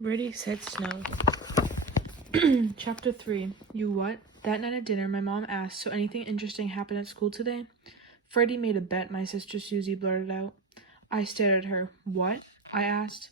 Ready, Set, Snow. Chapter 3. You what? That night at dinner, my mom asked, so anything interesting happened at school today? Freddie made a bet, my sister Susie blurted out. I stared at her. What? I asked,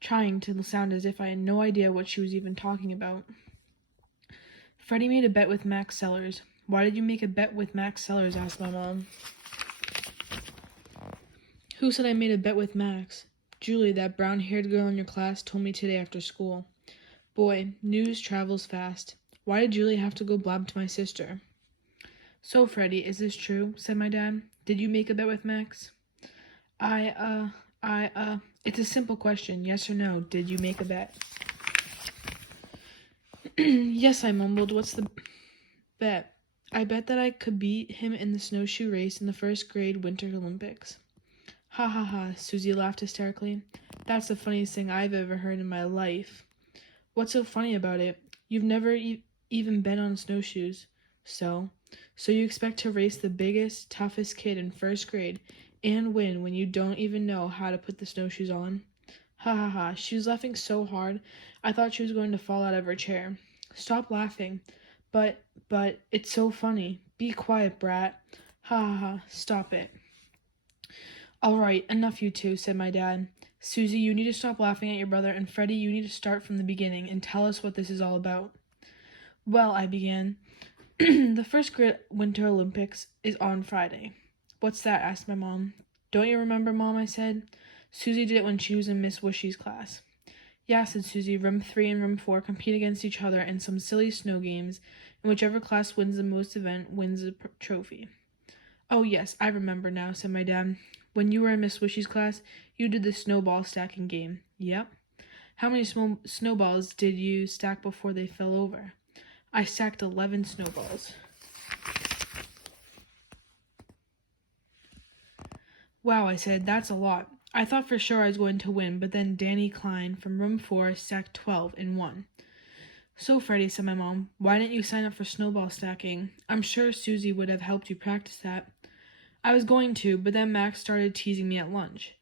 trying to sound as if I had no idea what she was even talking about. Freddie made a bet with Max Sellers. Why did you make a bet with Max Sellers? Asked my mom. Who said I made a bet with Max? Julie, that brown-haired girl in your class, told me today after school. Boy, news travels fast. Why did Julie have to go blab to my sister? So, Freddie, is this true? Said my dad. Did you make a bet with Max? It's a simple question, yes or no. Did you make a bet? Yes, I mumbled. What's the bet? I bet that I could beat him in the snowshoe race in the first grade Winter Olympics. Ha ha ha, Susie laughed hysterically. That's the funniest thing I've ever heard in my life. What's so funny about it? You've never even been on snowshoes. So you expect to race the biggest, toughest kid in first grade and win when you don't even know how to put the snowshoes on? Ha ha ha, she was laughing so hard, I thought she was going to fall out of her chair. Stop laughing. But, it's so funny. Be quiet, brat. Ha ha ha, stop it. All right, enough you two, said my dad. Susie, you need to stop laughing at your brother, and Freddie, you need to start from the beginning and tell us what this is all about. Well, I began. The first grade Winter Olympics is on Friday. What's that? Asked my mom. Don't you remember, Mom? I said. Susie did it when she was in Miss Wishy's class. Yeah, said Susie. Room 3 and Room 4 compete against each other in some silly snow games, and whichever class wins the most event wins a trophy. Oh, yes, I remember now, said my dad. When you were in Miss Wishy's class, you did the snowball stacking game. Yep. How many snowballs did you stack before they fell over? I stacked 11 snowballs. Wow, I said, that's a lot. I thought for sure I was going to win, but then Danny Klein from room 4 stacked 12 and won. So, Freddie, said my mom, why didn't you sign up for snowball stacking? I'm sure Susie would have helped you practice that. I was going to, but then Max started teasing me at lunch.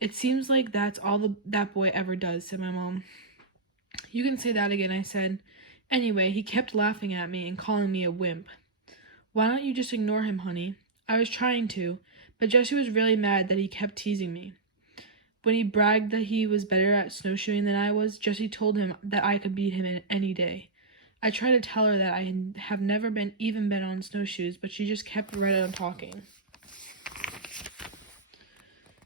It seems like that's all that boy ever does, said my mom. You can say that again, I said. Anyway, he kept laughing at me and calling me a wimp. Why don't you just ignore him, honey? I was trying to, but Jesse was really mad that he kept teasing me. When he bragged that he was better at snowshoeing than I was, Jesse told him that I could beat him any day. I tried to tell her that I have never been on snowshoes, but she just kept right on talking.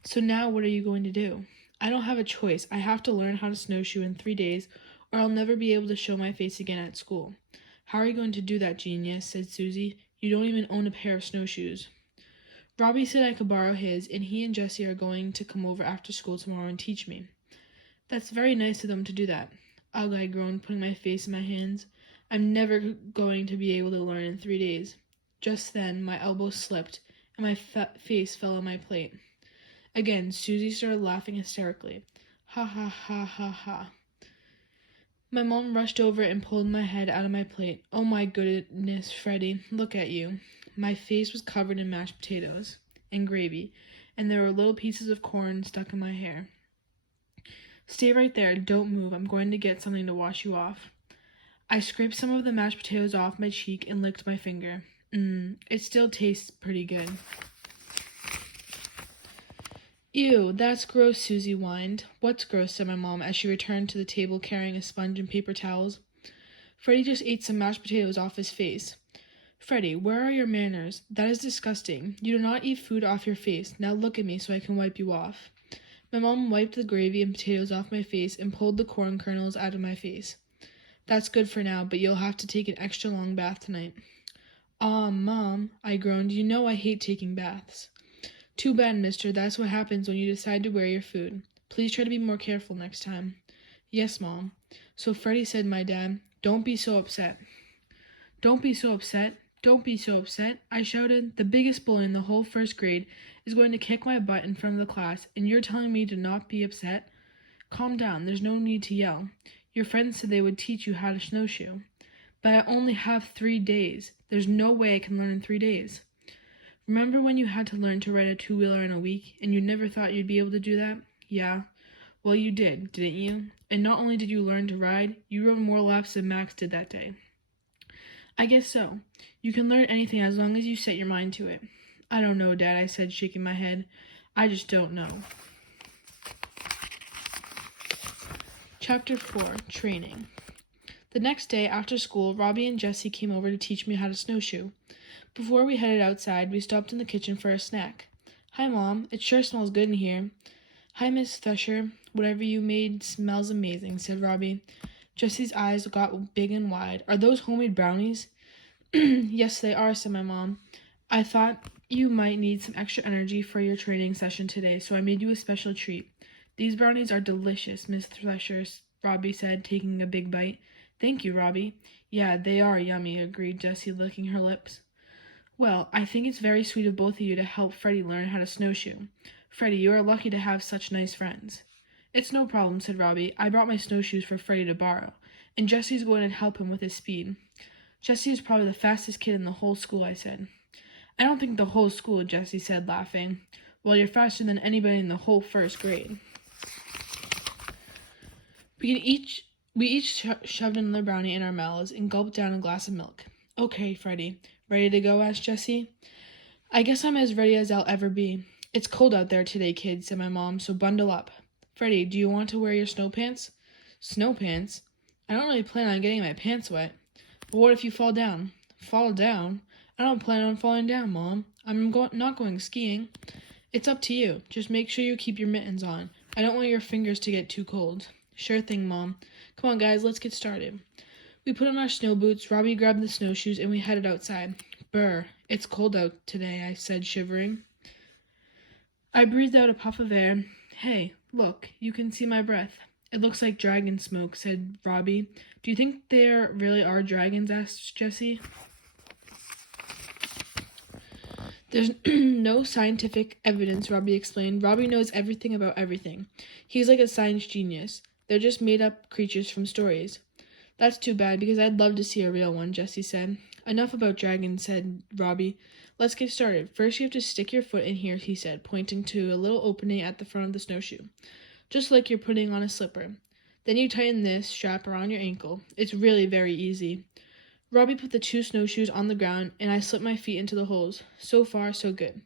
So now what are you going to do? I don't have a choice. I have to learn how to snowshoe in 3 days, or I'll never be able to show my face again at school. How are you going to do that, genius? Said Susie. You don't even own a pair of snowshoes. Robbie said I could borrow his, and he and Jesse are going to come over after school tomorrow and teach me. That's very nice of them to do that. Ugh, I groaned, putting my face in my hands. I'm never going to be able to learn in 3 days. Just then, my elbow slipped, and my face fell on my plate. Again, Susie started laughing hysterically. Ha ha ha ha ha. My mom rushed over and pulled my head out of my plate. Oh my goodness, Freddie, look at you. My face was covered in mashed potatoes and gravy, and there were little pieces of corn stuck in my hair. Stay right there, don't move. I'm going to get something to wash you off. I scraped some of the mashed potatoes off my cheek and licked my finger. It still tastes pretty good. Ew, that's gross, Susie whined. What's gross? Said my mom as she returned to the table carrying a sponge and paper towels. Freddie just ate some mashed potatoes off his face. Freddie, where are your manners? That is disgusting. You do not eat food off your face. Now look at me so I can wipe you off. My mom wiped the gravy and potatoes off my face and pulled the corn kernels out of my face. That's good for now, but you'll have to take an extra long bath tonight. Aw, Mom, I groaned. You know I hate taking baths. Too bad, mister. That's what happens when you decide to wear your food. Please try to be more careful next time. Yes, Mom. So Freddie said, my dad, don't be so upset. Don't be so upset. Don't be so upset, I shouted. The biggest bully in the whole first grade is going to kick my butt in front of the class, and you're telling me to not be upset? Calm down. There's no need to yell. Your friends said they would teach you how to snowshoe. But I only have 3 days. There's no way I can learn in 3 days. Remember when you had to learn to ride a two-wheeler in a week, and you never thought you'd be able to do that? Yeah. Well, you did, didn't you? And not only did you learn to ride, you rode more laps than Max did that day. I guess so. You can learn anything as long as you set your mind to it. I don't know, Dad, I said, shaking my head. I just don't know. Chapter 4, Training. The next day after school, Robbie and Jessie came over to teach me how to snowshoe. Before we headed outside, we stopped in the kitchen for a snack. Hi, Mom. It sure smells good in here. Hi, Miss Thresher. Whatever you made smells amazing, said Robbie. Jessie's eyes got big and wide. Are those homemade brownies? Yes, they are, said my mom. I thought you might need some extra energy for your training session today, so I made you a special treat. These brownies are delicious, Miss Thresher, Robbie said, taking a big bite. Thank you, Robbie. Yeah, they are yummy, agreed Jessie, licking her lips. Well, I think it's very sweet of both of you to help Freddie learn how to snowshoe. Freddie, you are lucky to have such nice friends. It's no problem, said Robbie. I brought my snowshoes for Freddie to borrow, and Jessie's going to help him with his speed. Jessie is probably the fastest kid in the whole school, I said. I don't think the whole school, Jessie said, laughing. Well, you're faster than anybody in the whole first grade. We each shoved another brownie in our mouths and gulped down a glass of milk. Okay, Freddie. Ready to go? Asked Jessie. I guess I'm as ready as I'll ever be. It's cold out there today, kids, said my mom, so bundle up. Freddie, do you want to wear your snow pants? Snow pants? I don't really plan on getting my pants wet. But what if you fall down? Fall down? I don't plan on falling down, Mom. I'm not going skiing. It's up to you. Just make sure you keep your mittens on. I don't want your fingers to get too cold. Sure thing, Mom. Come on, guys, let's get started. We put on our snow boots, Robbie grabbed the snowshoes, and we headed outside. Brr, it's cold out today, I said, shivering. I breathed out a puff of air. Hey, look, you can see my breath. It looks like dragon smoke, said Robbie. Do you think there really are dragons? Asked Jessie. There's no scientific evidence, Robbie explained. Robbie knows everything about everything. He's like a science genius. They're just made-up creatures from stories. That's too bad, because I'd love to see a real one, Jessie said. Enough about dragons, said Robbie. Let's get started. First you have to stick your foot in here, he said, pointing to a little opening at the front of the snowshoe. Just like you're putting on a slipper. Then you tighten this strap around your ankle. It's really very easy. Robbie put the 2 snowshoes on the ground, and I slipped my feet into the holes. So far, so good.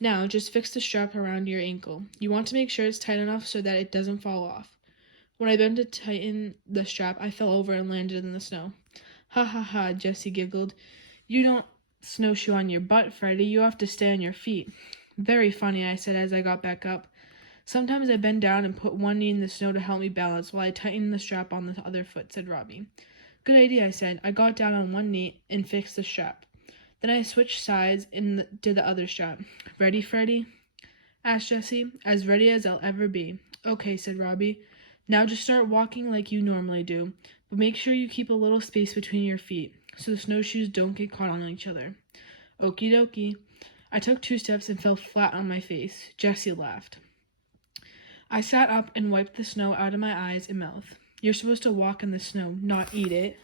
Now, just fix the strap around your ankle. You want to make sure it's tight enough so that it doesn't fall off. When I bent to tighten the strap, I fell over and landed in the snow. Ha ha ha, Jessie giggled. You don't snowshoe on your butt, Freddie. You have to stay on your feet. Very funny, I said as I got back up. Sometimes I bend down and put one knee in the snow to help me balance while I tighten the strap on the other foot, said Robbie. Good idea, I said. I got down on one knee and fixed the strap. Then I switched sides and did the other strap. Ready, Freddie? Asked Jessie. As ready as I'll ever be. Okay, said Robbie. Now just start walking like you normally do, but make sure you keep a little space between your feet so the snowshoes don't get caught on each other. Okie dokie. I took 2 steps and fell flat on my face. Jessie laughed. I sat up and wiped the snow out of my eyes and mouth. You're supposed to walk in the snow, not eat it.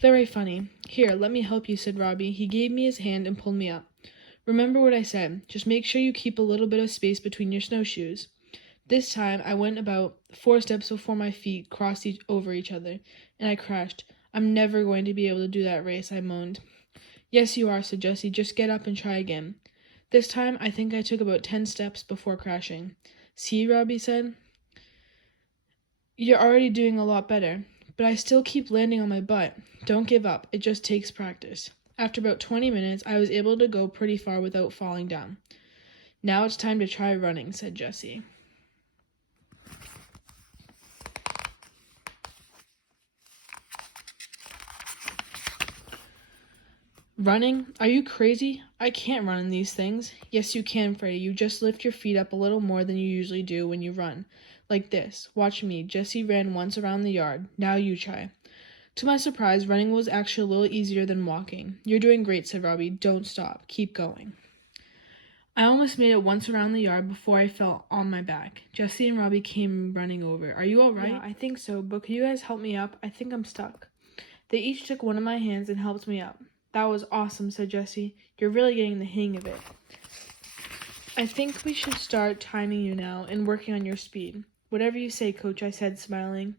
Very funny. Here, let me help you, said Robbie. He gave me his hand and pulled me up. Remember what I said. Just make sure you keep a little bit of space between your snowshoes. This time, I went about 4 steps before my feet crossed over each other, and I crashed. I'm never going to be able to do that race, I moaned. Yes, you are, said Jessie. Just get up and try again. This time, I think I took about 10 steps before crashing. See, Robbie said. You're already doing a lot better, but I still keep landing on my butt. Don't give up. It just takes practice. After about 20 minutes, I was able to go pretty far without falling down. Now it's time to try running, said Jessie. Running? Are you crazy? I can't run in these things. Yes, you can, Freddie. You just lift your feet up a little more than you usually do when you run. Like this. Watch me. Jessie ran once around the yard. Now you try. To my surprise, running was actually a little easier than walking. You're doing great, said Robbie. Don't stop. Keep going. I almost made it once around the yard before I fell on my back. Jessie and Robbie came running over. Are you all right? Yeah, I think so, but could you guys help me up? I think I'm stuck. They each took one of my hands and helped me up. That was awesome, said Jessie. You're really getting the hang of it. I think we should start timing you now and working on your speed. Whatever you say, Coach, I said, smiling.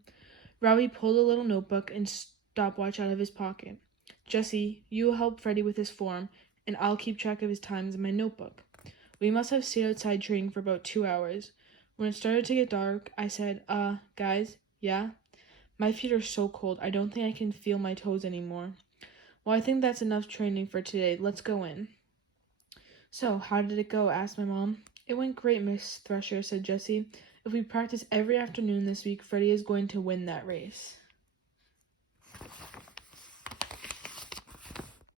Robbie pulled a little notebook and stopwatch out of his pocket. Jesse, you will help Freddie with his form, and I'll keep track of his times in my notebook. We must have stayed outside training for about 2 hours. When it started to get dark, I said, guys, yeah? My feet are so cold, I don't think I can feel my toes anymore. Well, I think that's enough training for today. Let's go in. So, how did it go? Asked my mom. It went great, Miss Thresher, said Jessie. If we practice every afternoon this week, Freddie is going to win that race.